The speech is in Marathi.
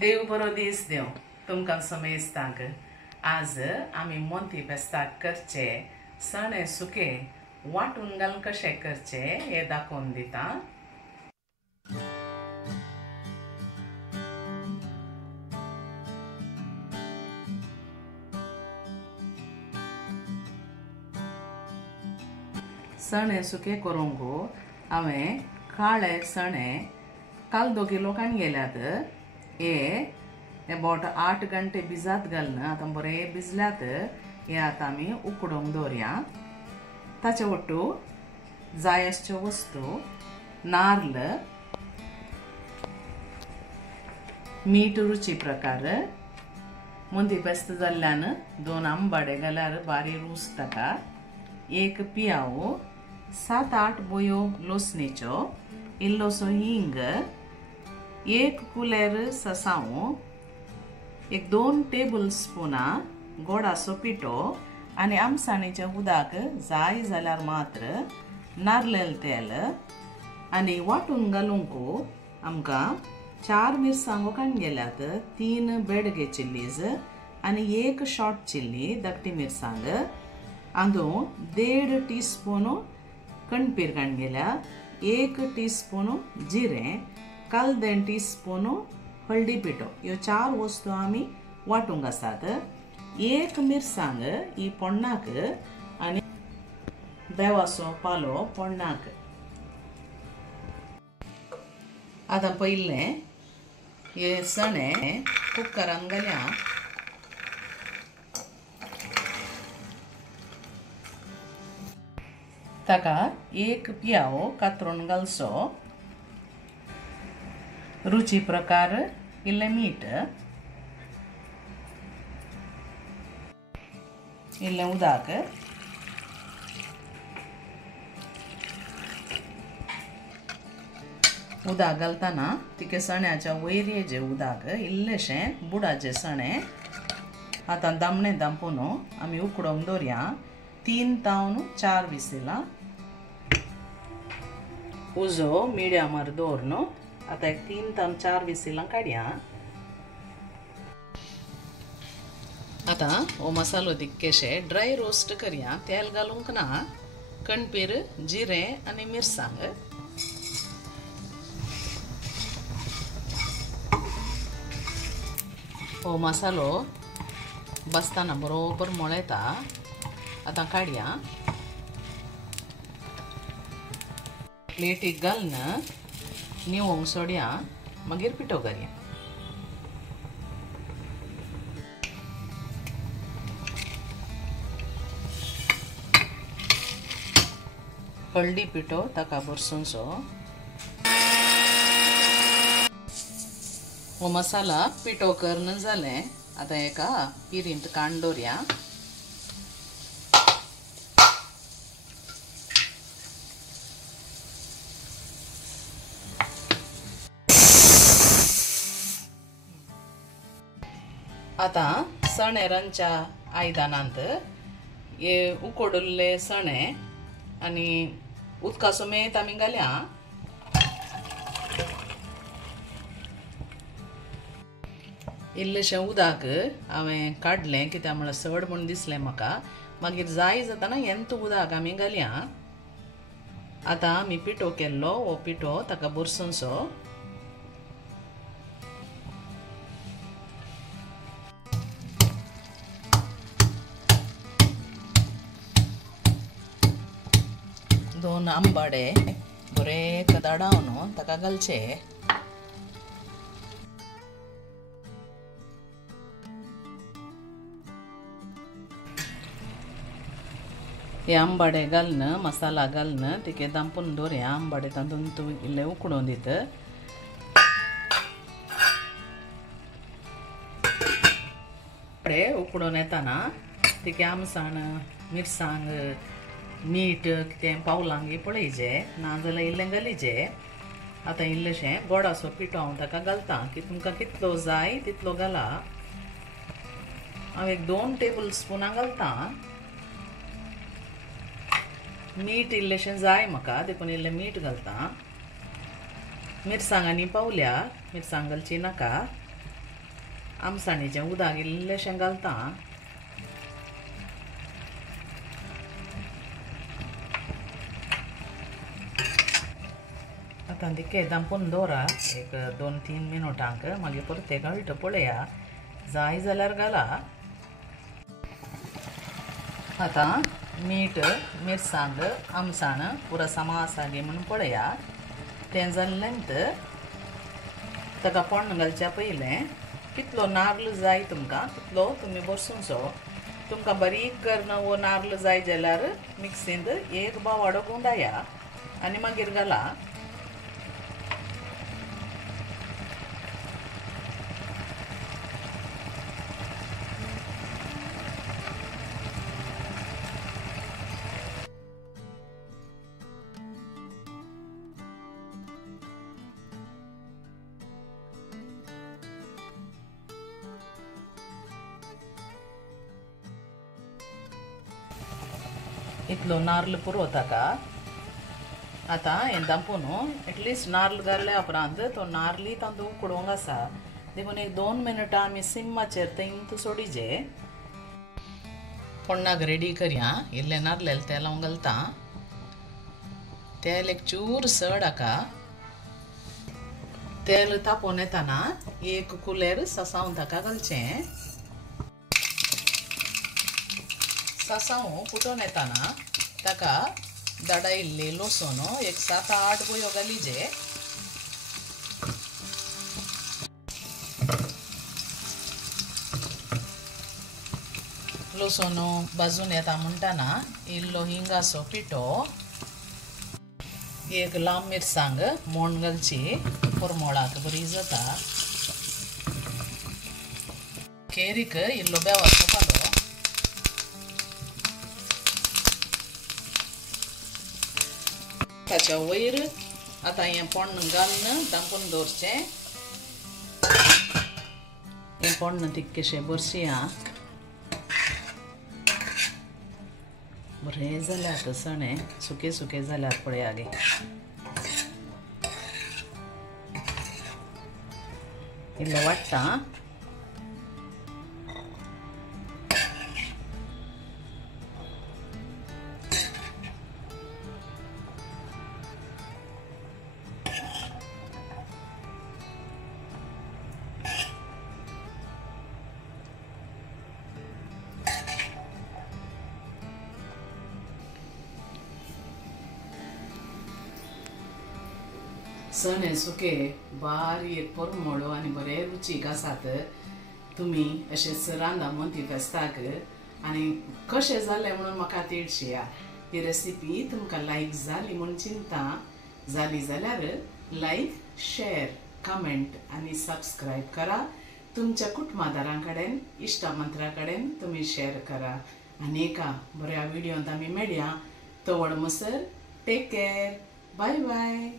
देव बरो दीस देव तुमकां समेस्ताक आज आमी मोंती बेस्ताक करचे सणे सुके वांटून घालून कशे करचे हे दाखोवन दिता। सणे सुके करूंक हांवें काळे चणे काल 2 किलो काण गेल्यात। हे अबाउट 8 घंटे भिजात घालन आतां बरे भिजल्यात। हे आतां आमी उकडोवंक दवरया। ताचे वट्टू जाय आसच्यो वस्तू नारळ, मीठ रुची प्रकार, मोंती बेस्त जाल्ल्यान 2 आंबाडे घाल्यार बारी रूच ताका, 1 पियाव, 7-8 बोयो लसणेच्यो, इल्लोसो हिंग, 1 कुलेर ससाव, 2 टेबल स्पूना गोडाचो पिठो आनी आमसाणीच्या उदक जाय जाल्यार मात्र नारळेल तेल आनी वांटून घालूंक आमकां 4 मिरसांगो काण गेल्यात, 3 बेडगे चिल्लीज आनी 1 शॉर्ट चिल्ली धाकटी मिरसांग, हातूं 1.5 टीस्पून कणपीर काण गेल्या, 1 टीस्पून जिरें, काल 1 टीस्पून हळदी पिठो, ह्यो 4 वस्तू आमी वांटूंक आसात। 1 मिरसांग ही पोण्णाक आनी बेवाचो पालो पोण्णाक। आतां पयलें हे चणे कुकरान घालया। ताका 1 पियाव कातरून घालचो, रुची प्रकार इल्लें मीठ, इल्लें उदक, उदक घालतना तिके चण्याच्या वयर हेजे उदक इल्लेशें बुडाचे चणे। आतां दामणें दांपून आमी उकडोवंक दवरया 3 तावन 4 विसिलां। उजो मिडियमार दवरून आतां 3 तावन 4 विसिलां काडया। आतां हो मसालो तिक्केशे ड्राय रोस्ट करया। तेल घालूंक ना, कणपीर, जिरें आनी मिरसांग। हो मसालो बसतना बरोबर मळेता। आतां काडया। प्लेटीक घालन निवोंक सोडया, मागीर पिठो घालया। हळदी पिठो ताका भरसूनचो। हो मसाला पिठो करून जालें। आतां एका पिरींत काडून दवरया। आतां चणे रांदच्या आयदनांत हे उकडुल्ले चणे आनी उदका समेत आमी घालया। इल्लेशें उदक हांवें काडलें कित्याक म्हळ्यार सड म्हूण दिसलें म्हाका। मागीर जाय जाताना हेंत उदक आमी घालया। आतां आमी पिठो केल्लो हो पिठो ताका भरसूनचो। दोन आंबाडे बरे कदाडावन ताका घालचे। हे आंबाडे घालन मसाला घालन तिके दांपून दवरया। आंबाडे तातूंत तूं इल्लें उकडोवन दित। उकडोवन येताना तिके आमसाण, मिरसांग, मीठ कितें पावलांक पळयचें, नाजाल्यार इल्लें घालीचें। आतां इल्लेशें गोडाचो पिठो हांव ताका घालता की तुमकां कितलो जाय तितलो घाला। हांव 2 टेबल स्पुनां घालता। मीठ इल्लेशें जाय म्हाका, देखून इल्लें मीठ घालता। मिरसांगांनी पावल्या, मिरसांग घालची नाका। आमसाणीचें उदक इल्लेशें घालता. आतां तिके दांपून दवरा एक 2-3 मिनटांक. मागीर परत घालट पळया. जाय जाल्यार घाला. आतां मीठ, मिरसांग, आमसाण पुरो समास आसा गे म्हणून पळया. तें जाल्लेंत ताका पोण्ण घालच्या पयलें कितलो नाल्ल जाय तुमकां तितलो तुमी बरसूंचो. तुमकां बारीक करून वो नाल्ल जाय जाल्यार मिक्सींत एक बावाडो गुंडाया आनी मागीर घाला. इतलो नाल्ल पुरो ताका. आतां हें दांपून एटलिस्ट नाल्ल घाल्या उपरांत तो नाल्ली तांदूळ उकडोवंक आसा. देखून एक 2 मिनटां आमी सिम्माचेर थंयंत सोडिजे. पोण्णाक रेडी करया. इल्लें नाल्लेलें तेल हांव घालता. तेल एक चूर चड हाका. तेल तापोवन येताना एक कुलेर सासाव ताका घालचें. सासाव फुटोन येताना ताका दाडायिल्ली लसूण एक 7-8 बोयो घालिजे. लसूण भाजून येता म्हणटाना इल्लो हिंगाचो पिठो, एक लांब मिरसांग मोण घालची. परमळाक बरी जाता. केरीक इल्लो बेवाचो पालो. ताच्या वयर आतां हें पोण्ण घालून दांपून दवरचें. हें पोण्ण तितकेशें बरशिया. बरें जाल्यार सणें सुकें सुकें जाल्यार पळया गे. इल्लें वाडटा. सणे सुके बारीक परमळो आनी बरे रुचीक आसात. तुमी अशेंच रांदा मोती फेस्ताक आनी कशें जालें म्हणून म्हाका तिडशिया. ही रेसिपी तुमकां लायक जाली म्हूण चिंता. जाली जाल्यार लायक, शेअर, कमेंट आनी सबस्क्रायब करा. तुमच्या कुटुंबादारां कडेन, इश्टामंत्रा कडेन तुमी शेअर करा. आनी एका बऱ्या व्हिडिओंत आमी मेळया. तोवड मसर टेक केअर. Bye bye.